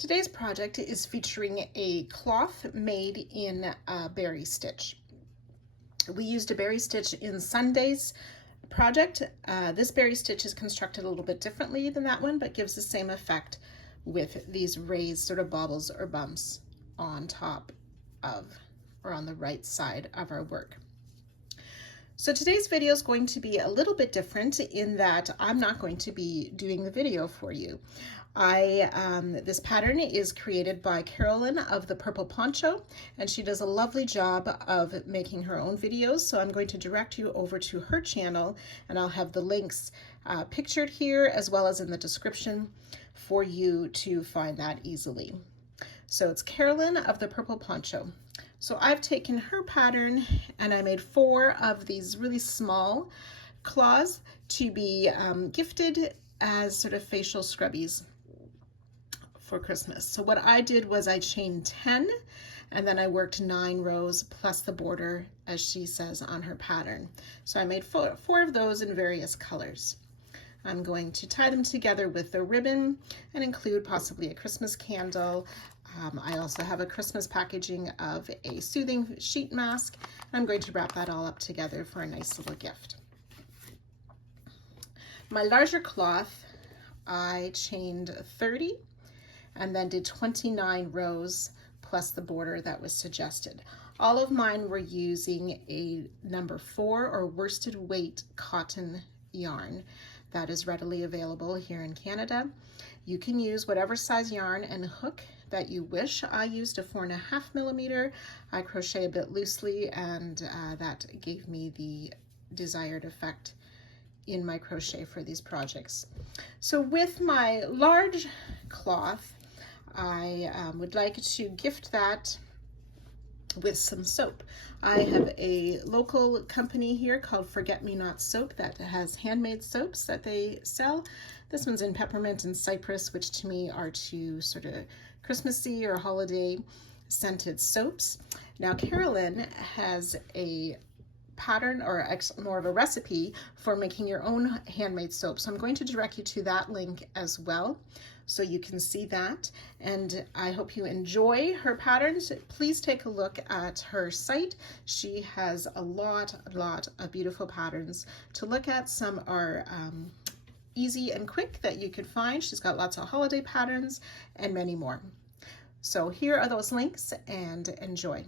Today's project is featuring a cloth made in a berry stitch. We used a berry stitch in Sunday's project. This berry stitch is constructed a little bit differently than that one, but gives the same effect with these raised sort of baubles or bumps on top of or on the right side of our work. So today's video is going to be a little bit different in that I'm not going to be doing the video for you. This pattern is created by Carolyn of the Purple Poncho, and she does a lovely job of making her own videos. So I'm going to direct you over to her channel, and I'll have the links pictured here as well as in the description for you to find that easily. So it's Carolyn of the Purple Poncho. So I've taken her pattern and I made 4 of these really small claws to be gifted as sort of facial scrubbies for Christmas. So what I did was I chained 10 and then I worked 9 rows plus the border, as she says on her pattern. So I made four of those in various colors. I'm going to tie them together with the ribbon and include possibly a Christmas candle. I also have a Christmas packaging of a soothing sheet mask. I'm going to wrap that all up together for a nice little gift. My larger cloth, I chained 30 and then did 29 rows plus the border that was suggested. All of mine were using a number 4 or worsted weight cotton yarn that is readily available here in Canada. You can use whatever size yarn and hook that you wish. I used a 4.5 millimeter. I crochet a bit loosely, and that gave me the desired effect in my crochet for these projects. So with my large cloth, I would like to gift that with some soap. I have a local company here called Forget Me Not Soap that has handmade soaps that they sell. This one's in peppermint and cypress, which to me are 2 sort of Christmassy or holiday scented soaps. Now Carolyn has a pattern or more of a recipe for making your own handmade soap. So I'm going to direct you to that link as well so you can see that. And I hope you enjoy her patterns. Please take a look at her site. She has a lot of beautiful patterns to look at. Some are easy and quick that you could find. She's got lots of holiday patterns and many more. So here are those links, and enjoy.